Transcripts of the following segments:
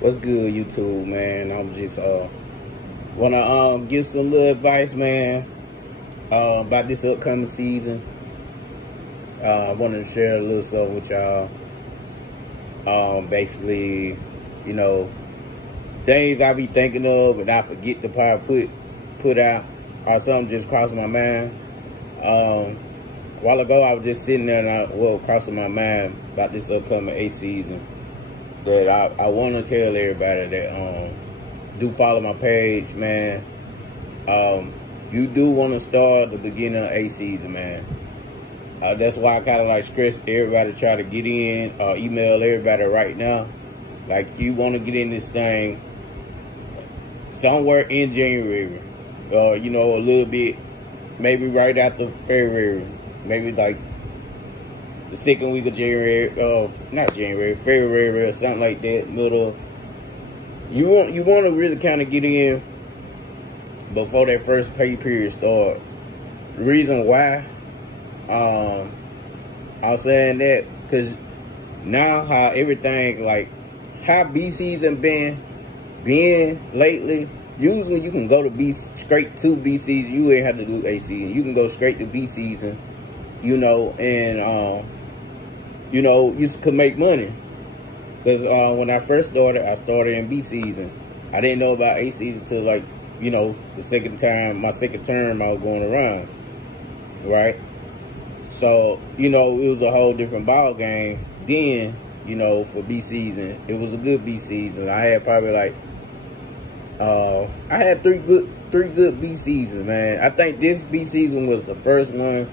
What's good, YouTube, man? I'm just wanna give some little advice, man, about this upcoming season. I wanted to share a little something with y'all. Basically, you know, things I be thinking of and I forget to probably put out, or something just crossed my mind. A while ago, I was just sitting there and crossing my mind about this upcoming 8th season. That I want to tell everybody that do follow my page, man. You do want to start the beginning of 8th season, man. That's why I kind of like stress everybody to try to get in, email everybody right now. Like, you want to get in this thing somewhere in January, you know, a little bit, maybe right after February, maybe like the second week of January, not January, February or something like that, middle. You want to really kind of get in before that first pay period start. The reason why I was saying that, because now how everything, like how B season been lately, usually you can go to straight to B season. You ain't have to do A season. You can go straight to B season, you know, and you know, you could make money. Because when I first started, I started in B season. I didn't know about A season till, like, you know, my second term I was going around, right? So, you know, it was a whole different ball game then, you know, for B season. It was a good B season. I had probably like, I had three good B seasons, man. I think this B season was the first one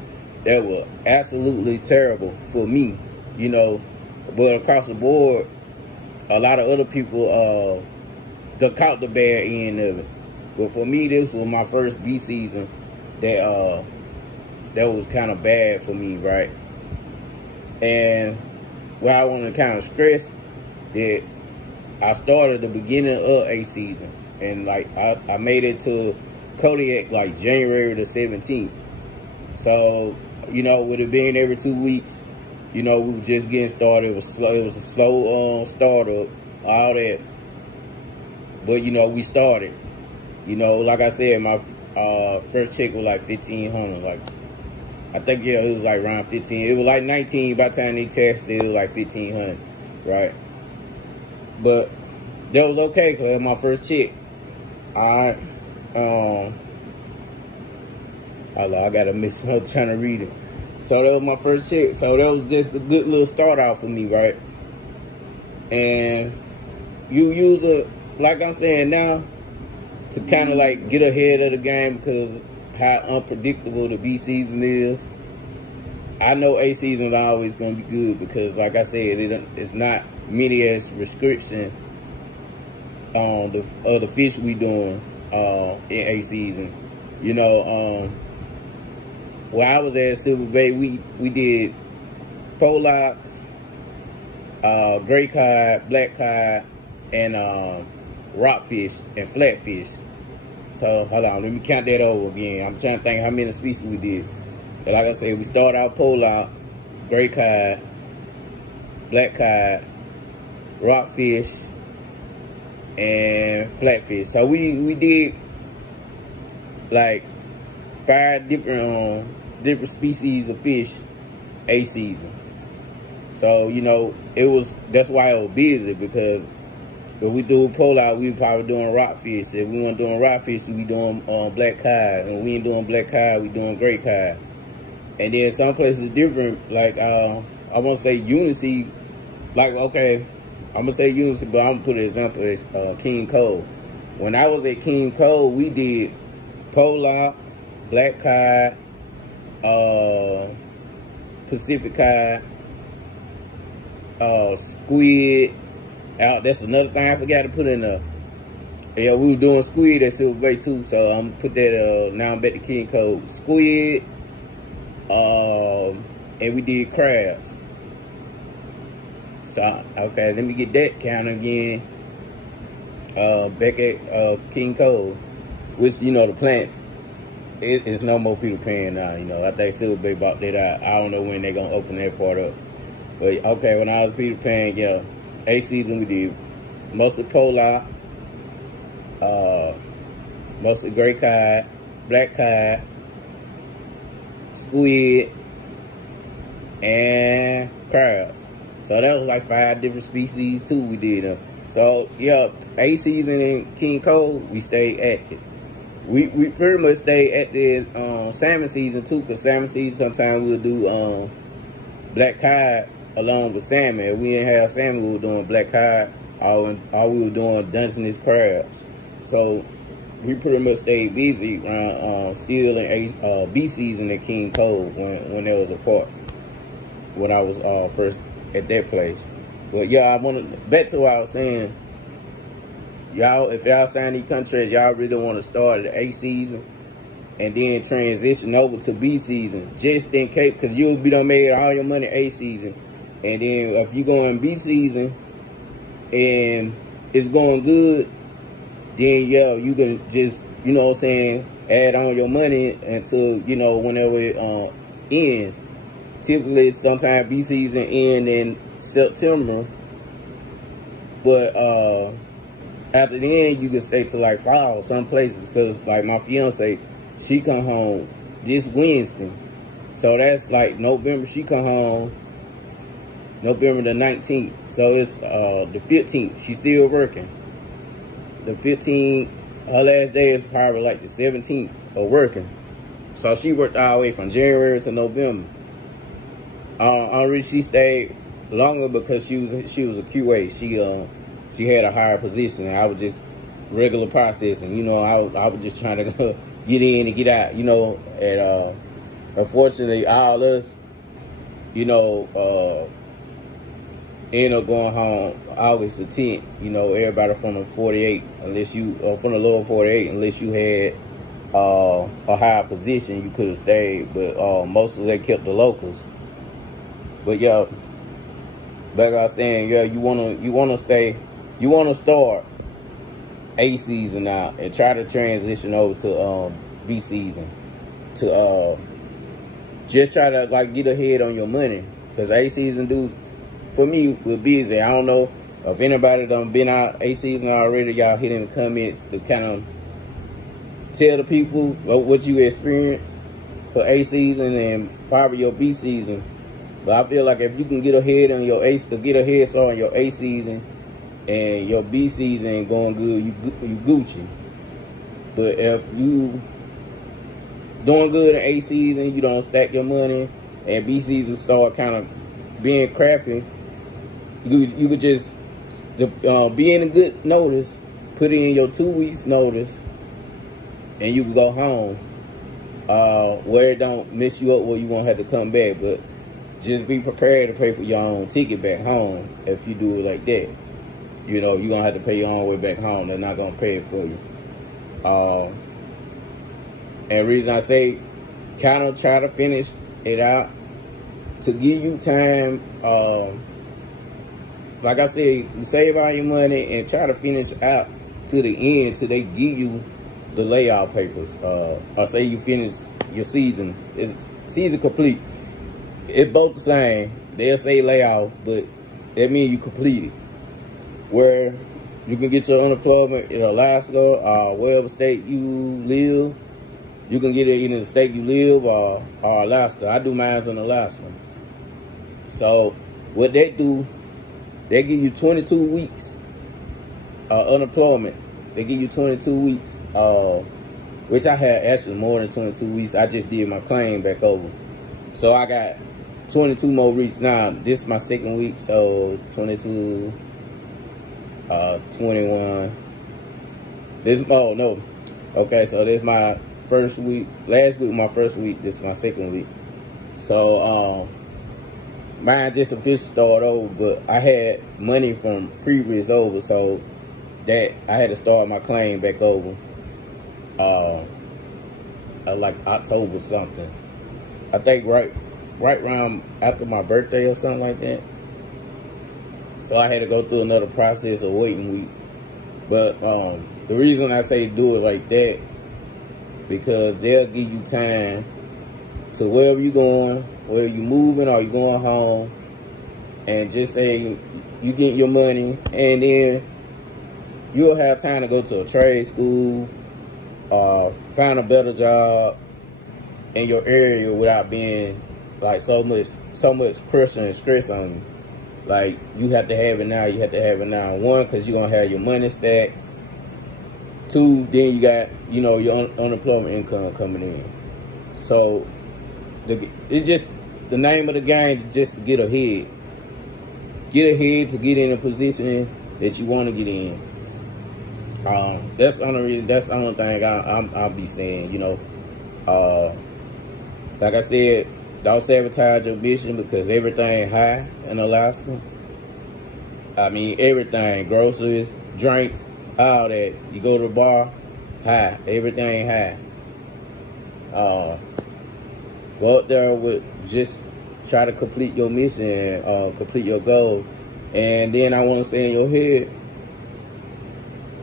that was absolutely terrible for me, you know. But across the board, a lot of other people caught the bad end of it. But for me, this was my first B season that was kind of bad for me, right? And what I want to kind of stress that I started the beginning of A season, and like I made it to Kodiak like January the 17th. So, you know, with it being every 2 weeks, you know, we were just getting started. It was slow. It was a slow startup, all that. But, you know, we started. You know, like I said, my first check was like $1,500. Like, I think, yeah, it was like around 15. It was like 19 by the time they texted. It was like 1,500, right? But that was okay because that was my first check. All right. I got a miss. I'm trying to read it. So that was my first check. So that was just a good little start out for me, right? And you use it, like I'm saying now, to kind of like get ahead of the game because how unpredictable the B season is. I know A season is always going to be good because, like I said, it's not many as restriction on the other fish we doing in A season. You know, where I was at Silver Bay, we did pollock, gray cod, black cod, and rockfish and flatfish. So hold on, let me count that over again. I'm trying to think how many species we did. And like I said, we started out pollock, gray cod, black cod, rockfish, and flatfish. So we did like 5 different species of fish A season. So, you know, that's why it was busy, because if we do pollock, we probably doing rockfish. If we weren't doing rockfish, we doing black cod. And we ain't doing black cod, we doing gray cod. And then some places different, like I want to say Unity, like, okay, I'm going to say Unity, but I'm going to put an example at King Cove. When I was at King Cove, we did pollock, black cod, Pacific cod, squid. That's another thing I forgot to put in there. Yeah, we were doing squid at Silver Bay too, so I'm gonna put that now I'm back to King Cove. Squid, and we did crabs. So okay, let me get that count again. Back at King Cove, which, you know, the plant, it's no more Peter Pan now. You know, I think Silver Bay bought that out. I don't know when they're gonna open that part up. But okay, when I was Peter Pan, yeah, A season we did mostly polar, mostly gray cod, black cod, squid, and crabs. So that was like 5 different species too we did. So yeah, A season in King Cove, we stayed active. We pretty much stayed at the salmon season too, because salmon season sometimes we'll do black cod along with salmon. If we didn't have salmon, we were doing black cod. All we were doing Dungeness crabs. So we pretty much stayed busy around still in B season in King Cove when there was a park, when I was first at that place. But yeah, I want to back to what I was saying. Y'all, if y'all sign these contracts, y'all really want to start at A season and then transition over to B season, just in case, because you'll be done made all your money A season, and then if you go in B season and it's going good, then yeah, you can just, you know what I'm saying, add on your money until, you know, whenever it ends. Typically, sometimes B season end in September, but after the end, you can stay till like fall some places, because like my fiance, she come home this Wednesday, so that's like November. She come home November the 19th, so it's the 15th. She's still working. The 15th, her last day is probably like the 17th of working. So she worked all the way from January to November. Only she stayed longer because she was a QA. She had a higher position, and I was just regular processing. You know, I was just trying to get in and get out. You know, and unfortunately, all us, you know, end up going home August the 10th. You know, everybody from the 48, unless you from the lower 48, unless you had a higher position, you could have stayed. But most of them kept the locals. But yeah, like I was saying, yeah, you wanna start A season now and try to transition over to B season to just try to like get ahead on your money, because A season dudes, for me, we're busy. I don't know if anybody done been out A season already. Y'all hit in the comments to kind of tell the people what you experienced for A season and probably your B season. But I feel like if you can get ahead on your get a head start on your A season and your B season going good, you Gucci. But if you doing good in A season, you don't stack your money, and B season start kind of being crappy, you could just be in a good notice, put in your 2 weeks notice, and you can go home where it don't mess you up where you won't have to come back. But just be prepared to pay for your own ticket back home if you do it like that. You know, you're going to have to pay your own way back home. They're not going to pay it for you. And the reason I say kind of try to finish it out, to give you time, like I said, you save all your money and try to finish out to the end till they give you the layout papers. Or say you finish your season. It's season complete. It's both the same. They'll say layoff, but that means you complete it. Where you can get your unemployment in Alaska, wherever state you live. You can get it in the state you live or Alaska. I do mine in Alaska. So what they do, they give you 22 weeks unemployment. They give you 22 weeks, which I had actually more than 22 weeks. I just did my claim back over. So I got 22 more weeks now. This is my second week, so 22, 21. Okay, so this is my first week. Last week, my first week. This is my second week. So, mine just officially started over, but I had money from previous over, so that I had to start my claim back over. Like October something. I think right around after my birthday or something like that. So I had to go through another process of waiting week. But the reason I say do it like that, because they'll give you time to wherever you're going, whether you're moving or you're going home, and just say you get your money, and then you'll have time to go to a trade school, find a better job in your area without being like so much pressure and stress on you. Like, you have to have it now. You have to have it now. One, because you're gonna have your money stacked. Two, then you got, you know, your unemployment income coming in. So it's just the name of the game, just to get ahead. Get ahead to get in a position that you want to get in. That's the only thing I'll be saying, you know. Like I said, don't sabotage your mission, because everything high in Alaska. I mean, everything, groceries, drinks, all that. You go to the bar, high. Everything high. Go up there with just try to complete your mission, complete your goal. And then I want to say in your head,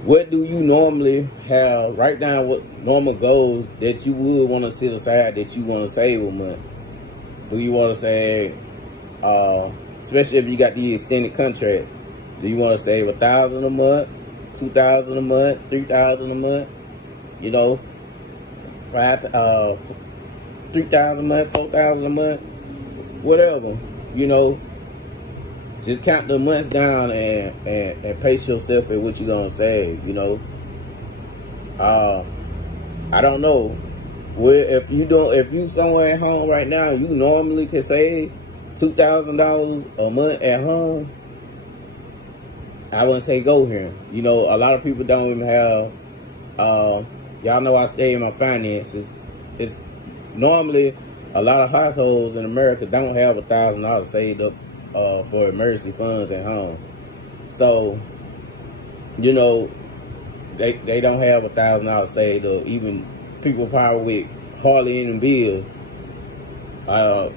what do you normally have? Write down what normal goals that you would want to set aside, that you want to save a month. Do you want to say, especially if you got the extended contract, do you want to save $1,000 a month, $2,000 a month, $3,000 a month? You know, $3,000 a month, $4,000 a month, whatever. You know, just count the months down and pace yourself at what you're gonna save. You know, I don't know. Well, if you somewhere at home right now, you normally can save $2,000 a month at home. I wouldn't say go here. You know, a lot of people don't even have. Y'all know I stay in my finances. It's normally a lot of households in America don't have $1,000 saved up for emergency funds at home. So, you know, they don't have $1,000 saved up. Even people probably with hardly any bills,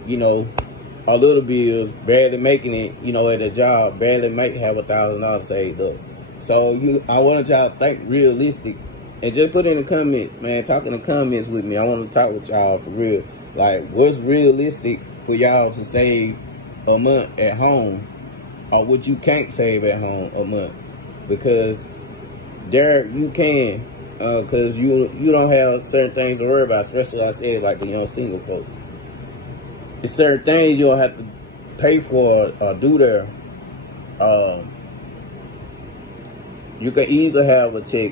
you know, or little bills, barely making it, you know, at a job, barely might have $1,000 saved up. So I wanted y'all to think realistic, and just put in the comments, man. Talk in the comments with me. I want to talk with y'all for real. Like, what's realistic for y'all to save a month at home, or what you can't save at home a month? Because there you can, because you don't have certain things to worry about, especially I said, like the young single folks. There's certain things you don't have to pay for or do there. You can easily have a check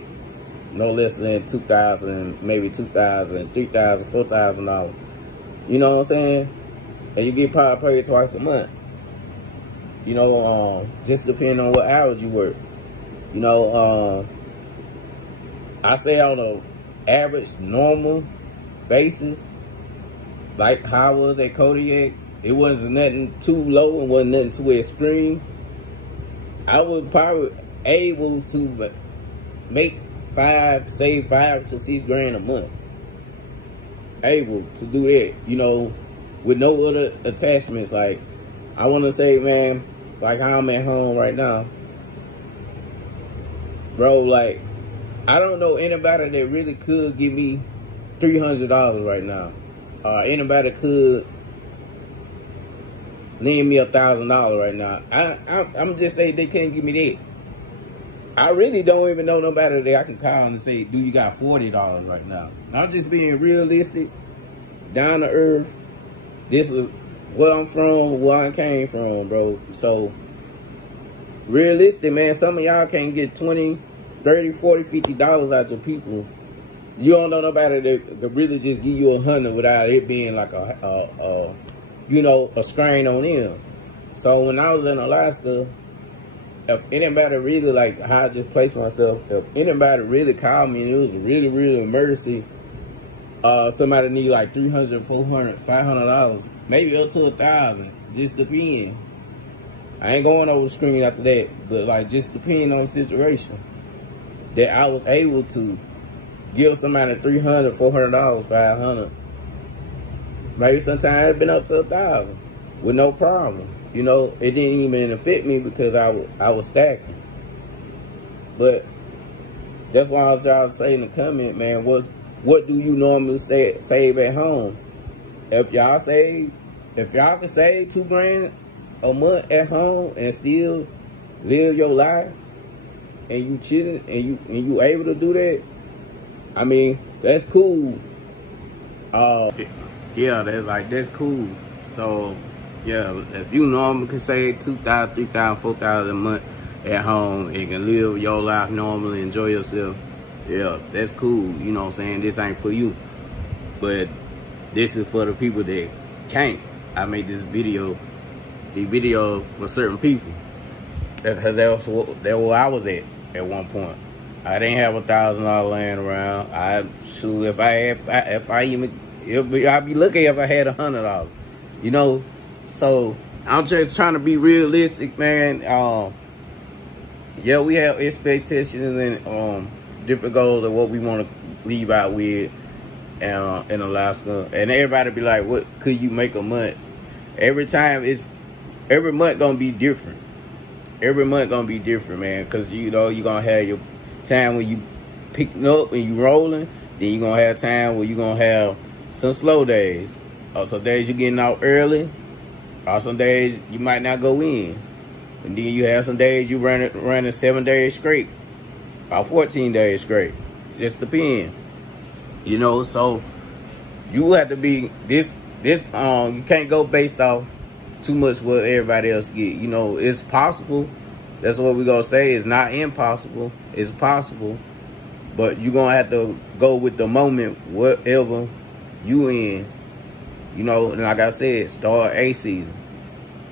no less than $2,000, maybe $2,000, $3,000, $4,000. You know what I'm saying? And you get probably paid twice a month. You know, just depending on what hours you work. You know, I say on an average, normal basis, like how I was at Kodiak, it wasn't nothing too low and wasn't nothing too extreme. I was probably able to make save $5 to $6 grand a month. Able to do that, you know, with no other attachments. Like, I want to say, man, like how I'm at home right now, bro, like, I don't know anybody that really could give me $300 right now. Anybody could lend me $1,000 right now. I'm just saying they can't give me that. I really don't even know nobody that I can call and say, do you got $40 right now? I'm just being realistic, down to earth. This is where I'm from, where I came from, bro. So, realistic, man. Some of y'all can't get $20, $30, $40, $50 out of people. You don't know nobody that really just give you $100 without it being like you know, a strain on them. So when I was in Alaska, if anybody really, like how I just placed myself, if anybody really called me and it was a really, really emergency, somebody need like $300, $400, $500, maybe up to $1,000, just depend. I ain't going over the screen after that, but like just depending on the situation, that I was able to give somebody $300, $400, $500. Maybe sometimes it's been up to $1,000 with no problem. You know, it didn't even affect me because I was stacking. But that's why I was trying to say in the comment, man, what do you normally save at home? If y'all can save $2 grand a month at home and still live your life, and you chilling and you able to do that, I mean, that's cool. Yeah, that's cool. So yeah, if you normally can save $2,000, $3,000, $4,000 a month at home and can live your life normally, enjoy yourself, yeah, that's cool. You know what I'm saying? This ain't for you, but this is for the people that can't. I made this video, the video for certain people, because that's where I was at one point. I didn't have $1,000 laying around. I'd be lucky if I had $100. You know, so I'm just trying to be realistic, man. Yeah, we have expectations and different goals of what we want to leave out with in Alaska, and everybody be like, "What could you make a month?" Every month gonna be different. Every month gonna be different, man, because you know you're gonna have your time when you picking up and you rolling. Then you're gonna have time where you're gonna have some slow days, or some days you're getting out early, or some days you might not go in. And then you have some days you running 7 days straight, or 14 days straight. Just depends. You know, so you have to be you can't go based off too much what everybody else get. You know, it's possible. That's what we're gonna say. It's not impossible. It's possible. But you're gonna have to go with the moment, whatever you in. You know, and like I said, start A season.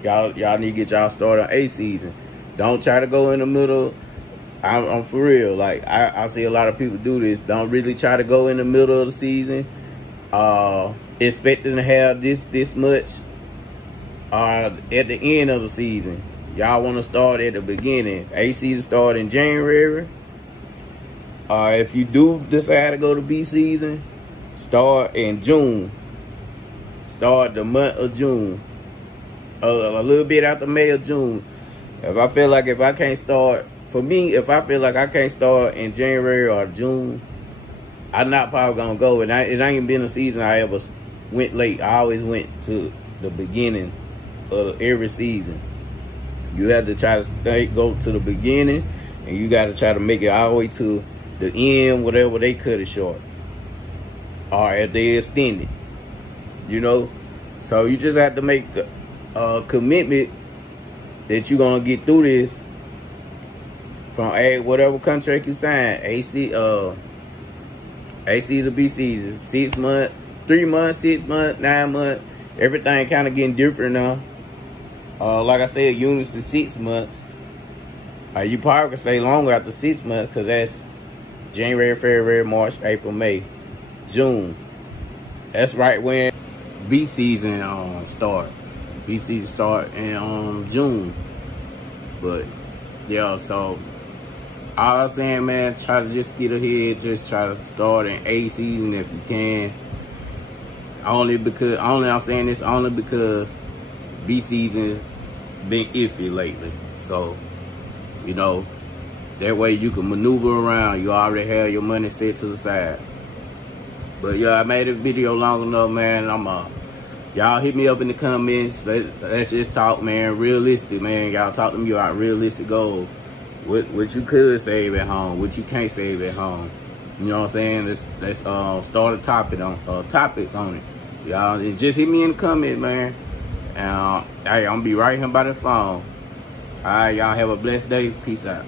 Y'all need to get y'all started on A season. Don't try to go in the middle. I'm for real. Like I see a lot of people do this. Don't really try to go in the middle of the season, expecting to have this much at the end of the season. Y'all want to start at the beginning. A season start in January. If you do decide to go to B season, start in June. Start the month of June. A little bit after May or June. If I feel like if I can't start in January or June, I'm not probably gonna go. And it ain't been a season I ever went late. I always went to the beginning of every season. You have to try to go to the beginning, and you got to try to make it all the way to the end, whatever they cut it short, or if they extend it. You know, so you just have to make a commitment that you're gonna get through this from whatever contract you sign. A season or B season, 6 months, 3 months, 6 months, 9 months. Everything kind of getting different now. Like I said, units is 6 months. You probably can stay longer after 6 months, because that's January, February, March, April, May, June. That's right when B season start. B season start in June. But yeah, so all I'm saying, man, try to just get ahead. Just try to start in A season if you can. I'm saying this only because B season been iffy lately. So, you know, that way you can maneuver around. You already have your money set to the side. But yeah, I made a video long enough, man. Y'all hit me up in the comments. Let's just talk, man. Realistic, man. Y'all talk to me about realistic goals. What you could save at home, what you can't save at home. You know what I'm saying? Let's start a topic on it. Y'all just hit me in the comment, man. Hey, I'm gonna be right here by the phone. All right, y'all have a blessed day. Peace out.